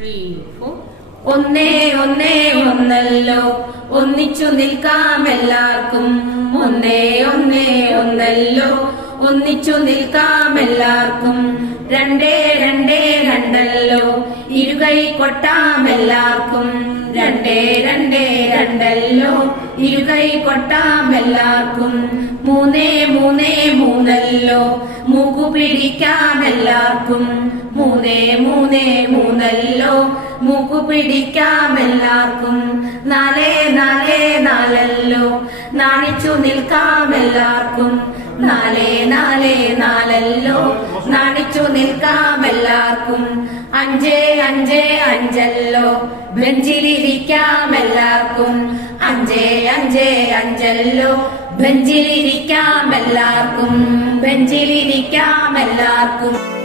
three, four. ഒന്നേ ഒന്നേ ഒന്നല്ലോ. ഒന്നിച്ചു നിൽക്കാം എല്ലാവർക്കും ഒന്നേ ഒന്നേ ഒന്നല്ലോ. ഒന്നിച്ചു നിൽക്കാം എല്ലാവർക്കും രണ്ടേ രണ്ടേ രണ്ടല്ലോ. ഇരുകൈ കൊട്ടാം എല്ലാവർക്കും രണ്ടേ രണ്ടേ രണ്ടല്ലോ. ഇരുകൈ കൊട്ടാം എല്ലാവർക്കും മൂന്നേ മൂന്നേ മൂന്നല്ലോ. മൂക്കു പിടിക്കാം എല്ലാവർക്കും മൂന്നേ മൂന്നേ മൂക്കു പിടിക്കാം എല്ലാവർക്കും നാലേ നാലേ നാലല്ലോ. നാണിച്ചു നിൽക്കാം എല്ലാവർക്കും നാലേ നാലേ നാലല്ലോ. നാണിച്ചു നിൽക്കാം എല്ലാവർക്കും അഞ്ചേ അഞ്ചേ അഞ്ചല്ലോ. ബെഞ്ചിലിരിക്കാം എല്ലാവർക്കും അഞ്ചേ അഞ്ചേ അഞ്ചല്ലോ. ബെഞ്ചിലിരിക്കാം എല്ലാവർക്കും ബെഞ്ചിലിരിക്കാം എല്ലാവർക്കും